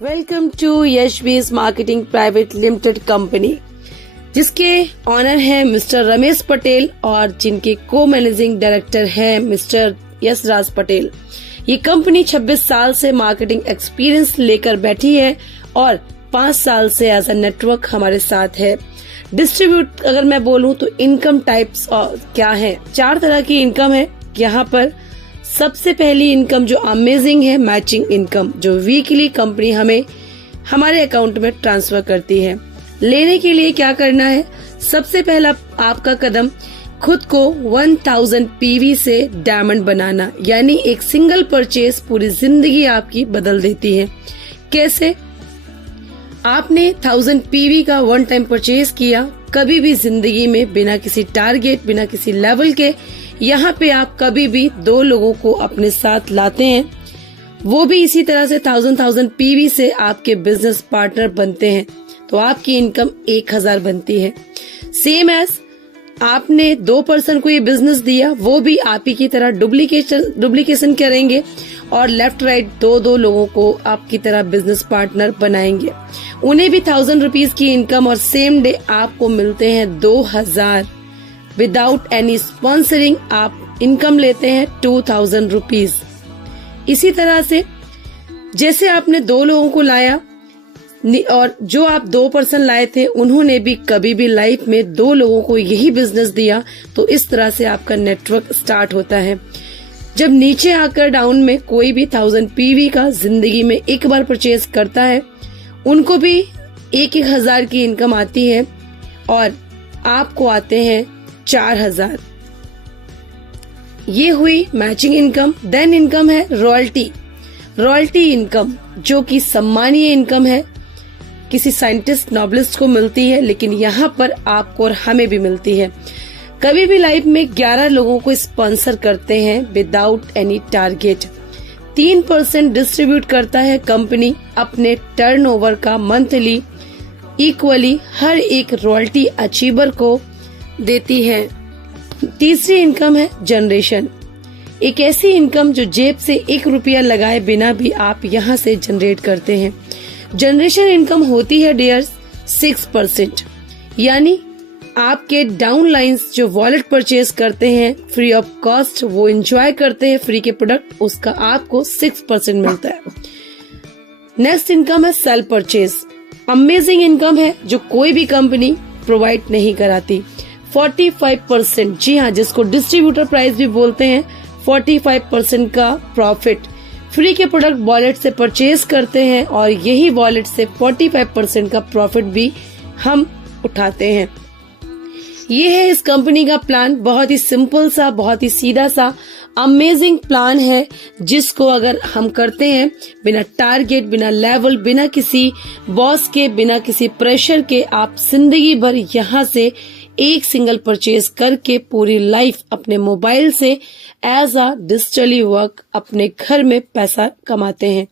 Welcome to Yashvi's marketing private limited company, जिसके owner हैं mister Ramesh Patel और जिनके को मैनेजिंग डायरेक्टर हैं मिस्टर यशराज पटेल। ये कंपनी 26 साल से मार्केटिंग एक्सपीरियंस लेकर बैठी है और 5 साल से एज अ नेटवर्क हमारे साथ है। डिस्ट्रीब्यूट अगर मैं बोलूं तो इनकम टाइप्स क्या है, 4 तरह की इनकम है यहाँ पर। सबसे पहली इनकम जो अमेजिंग है, मैचिंग इनकम, जो वीकली कंपनी हमें हमारे अकाउंट में ट्रांसफर करती है। लेने के लिए क्या करना है, सबसे पहला आपका कदम खुद को 1000 पीवी से डायमंड बनाना, यानी एक सिंगल परचेज पूरी जिंदगी आपकी बदल देती है। कैसे? आपने 1000 पीवी का वन टाइम परचेज किया, कभी भी जिंदगी में बिना किसी टारगेट, बिना किसी लेवल के, यहाँ पे आप कभी भी 2 लोगों को अपने साथ लाते हैं, वो भी इसी तरह से 1000 पीवी से आपके बिजनेस पार्टनर बनते हैं, तो आपकी इनकम 1000 बनती है। सेम एज आपने 2 पर्सन को ये बिजनेस दिया, वो भी आप ही की तरह डुप्लीकेशन करेंगे और लेफ्ट राइट 2 लोगों को आपकी तरह बिजनेस पार्टनर बनाएंगे। उन्हें भी 1000 रुपीज की इनकम और सेम डे आपको मिलते हैं 2000। विदाउट एनी स्पॉन्सरिंग आप इनकम लेते हैं 2000 रुपीज। इसी तरह से जैसे आपने 2 लोगों को लाया और जो आप 2 पर्सन लाए थे उन्होंने भी कभी भी लाइफ में 2 लोगों को यही बिजनेस दिया, तो इस तरह से आपका नेटवर्क स्टार्ट होता है। जब नीचे आकर डाउन में कोई भी 1000 पीवी का जिंदगी में एक बार परचेज करता है, उनको भी 1000 की इनकम आती है और आपको आते हैं 4000। ये हुई मैचिंग इनकम। देन इनकम है रॉयल्टी इनकम, जो कि सम्मानीय इनकम है, किसी साइंटिस्ट नॉबलिस्ट को मिलती है, लेकिन यहाँ पर आपको और हमें भी मिलती है। कभी भी लाइफ में 11 लोगों को स्पॉन्सर करते हैं विदाउट एनी टारगेट। 3% डिस्ट्रीब्यूट करता है कंपनी अपने टर्नओवर का मंथली, इक्वली हर एक रॉयल्टी अचीवर को देती है। तीसरी इनकम है जनरेशन, एक ऐसी इनकम जो जेब से 1 रुपया लगाए बिना भी आप यहाँ से जनरेट करते हैं। जनरेशन इनकम होती है डियर्स 6%, यानी आपके डाउन लाइन्स जो वॉलेट परचेज करते हैं फ्री ऑफ कॉस्ट, वो एंजॉय करते हैं फ्री के प्रोडक्ट, उसका आपको 6% मिलता है। नेक्स्ट इनकम है सेल परचेज, अमेजिंग इनकम है जो कोई भी कंपनी प्रोवाइड नहीं कराती। 45%, जी हाँ, जिसको डिस्ट्रीब्यूटर प्राइस भी बोलते हैं, 45% का प्रॉफिट फ्री के प्रोडक्ट वॉलेट से परचेज करते हैं और यही वॉलेट से 45% का प्रॉफिट भी हम उठाते हैं। ये है इस कंपनी का प्लान, बहुत ही सिंपल सा, बहुत ही सीधा सा अमेजिंग प्लान है, जिसको अगर हम करते हैं बिना टारगेट, बिना लेवल, बिना किसी बॉस के, बिना किसी प्रेशर के, आप जिंदगी भर यहाँ से एक सिंगल परचेज करके पूरी लाइफ अपने मोबाइल से एज अ डिजिटली वर्क अपने घर में पैसा कमाते हैं।